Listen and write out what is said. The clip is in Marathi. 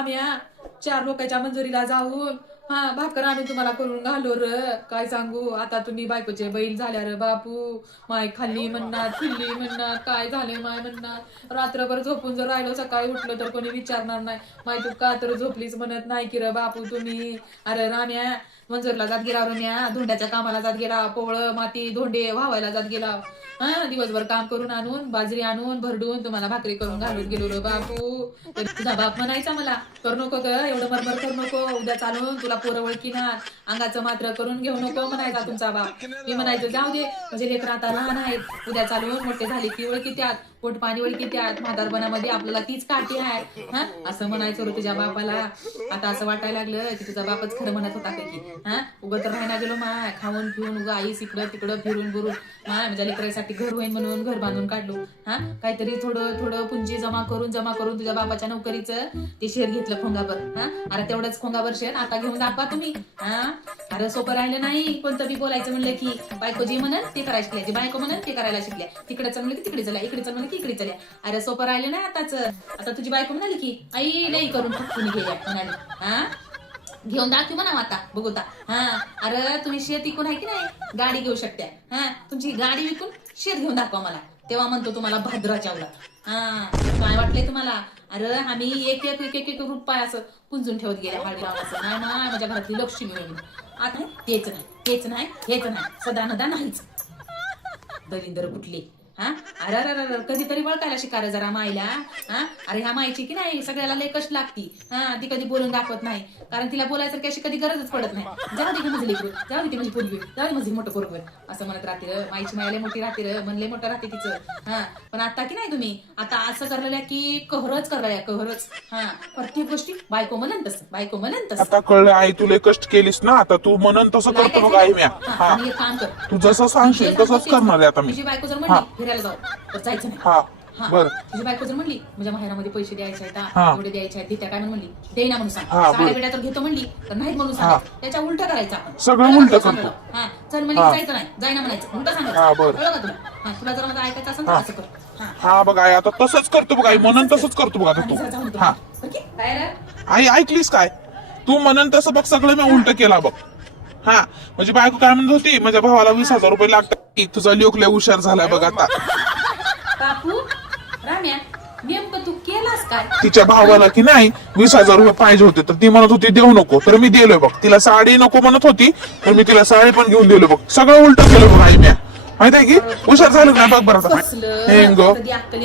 राम्या 4 लोकांच्या मंजुरीला जाऊन भाकर आणून तुम्हाला करून घालो र. काय सांगू आता, तुम्ही बायकोचे बैल झाल्या र बापू. माय खाल्ली म्हणणार, फिरली म्हणणार, काय झालंय माय म्हणणार. रात्रभर झोपून जर राहिलो, सकाळी उठलो तर कोणी विचारणार नाही माय तू का तर झोपलीच म्हणत नाही की र बापू तुम्ही. अरे राम्या मंजूरला जात गेला रम्या, धोंड्याच्या कामाला जात गेला, पोवळं माती धोंडे व्हावायला जात गेला. दिवसभर काम करून आणून बाजरी आणून भरडून तुम्हाला भाकरी करून घालून गेलो रे बापू. तुझा बाप म्हणायचा मला करू नको ग एवढं मरमर करू नको, उद्या चालून तुला पोरं ओळखीनार, अंगाचं मात्र करून घेऊ नको म्हणायचा तुमचा बाप. मी म्हणायचो जाऊ दे म्हणजे लेकरं आता लहान आहेत, उद्या चालून मोठे झाले की ओळखी त्यात, पोट पाणी ओळखी त्यात, म्हातारपणामध्ये आपल्याला तीच काठी आहे असं म्हणायचं रे तुझ्या बापाला. आता असं वाटायला लागलं की तुझा बापच खरं म्हणत होता की उगं तर राहायला गेलो माय, खाऊन पिऊन उगा आईस इकडं तिकडं फिरून बुरून माय माझ्या लेकरासाठी घर होईन म्हणून घर बांधून काढलो. काहीतरी थोडं थोडं पुंजी जमा करून तुझ्या बापाच्या नोकरीचं ते शेअर घेतलं खोंगावर. अरे तेवढंच खोंगावर शेअर आता घेऊन दाखवा तुम्ही. अरे सोपं राहिलं नाही. कोणतं बी बोलायचं म्हणलं की बायको जे म्हणत ते करायला शिकल्या, बायको म्हणत ते करायला शिकल्या, तिकडे चल म्हणलं की तिकडे चला, इकडे चल म्हणलं की इकडे चल्या. अरे सोपं राहिलं नाही आताच. आता तुझी बायको म्हणाली की आई नाही करून फुटून गेल्या म्हणाली, घेऊन दाखव म्हणा आता बघूता. अरे तुम्ही शेत विकून आहे की नाही गाडी घेऊ शकता. तुमची गाडी विकून शेत घेऊन दाखवा मला, तेव्हा म्हणतो तुम्हाला भाद्रा चावला. काय वाटलंय तुम्हाला? अरे आम्ही एक एक एक एक रुपये असं पुंजून ठेवत गेल्या हळदीरावाचं. नाही ना माझ्या घरातली लक्ष्मी होईल. आता तेच नाही हेच नाही हेच नाही सदा नदा नाहीच. दलिंदर कुठली अरे अरे कधीतरी वळखायला शिकार जरा मायला. अरे ह्या मायची की नाही सगळ्याला लय कष्ट लागती. ती कधी बोलून दाखवत नाही, कारण तिला बोलायचं अशी कधी गरजच पडत नाही. जाऊ दे माझी लेकरू, जाऊ दे ती माझी पोरगी, जाऊ दे माझी मोठं पोरग असं म्हणत राहते र. मायची मायाला मोठी राहते र, म्हणले मोठं राहते तिचं. पण आता की नाही तुम्ही आता असं करलेल्या की कहरच करल्या कहरच. प्रत्येक गोष्टी बायको म्हणन तसं, बायको म्हणन तसं. आता कळलं आई, तुला कष्ट केलीस ना, आता तू म्हणन तसं करतो बघ आई. म्या एक काम कर, तू जसं सांगशील तसंच करणार आहे आता मी. तुझी बायको जर म्हणली फिरायला जाऊ तर जायचं नाही. बर तुझी बायको जर म्हणली माझ्या माहेरामध्ये पैसे द्यायचे आहेत, एवढे द्यायचे आहेत, त्या काय म्हणली देईना म्हणून सांग. साड्या बेड्या तर घेतो म्हणली तर नाहीत म्हणून सांग. त्याच्या उलट करायचं आपण, सगळं उलट करतो. चल म्हणली जायचं नाही, जाईना म्हणायचं, उलट सांगायचं. कळलं का तुला? तुला जर माझं ऐकायचं असेल तर असं कर. बघ आई, आता तसंच करतो बघ आई, म्हणून तसंच करतो बघ आता तू. आई ऐकलीस काय? तू म्हणून तसं बघ सगळं मी उलट केला बघ. म्हणजे बायको काय म्हणत होती, माझ्या भावाला 20,000 रुपये लागतात की तुझा लोक लय हुशार झालाय बघ आता. बापू राम्या नेमकं तू केलास काय? तिच्या भावाला की नाही 20,000 रुपये पाहिजे होते, तर ती म्हणत होती देऊ नको, तर मी दिलोय बघ. तिला साडी नको म्हणत होती तर मी तिला साडी पण घेऊन दिलो बघ. सगळं उलट केलं बघ आई. म्या माहित आहे की हुशार झालं नाही बघ बरं. कसलं कधी अक्कल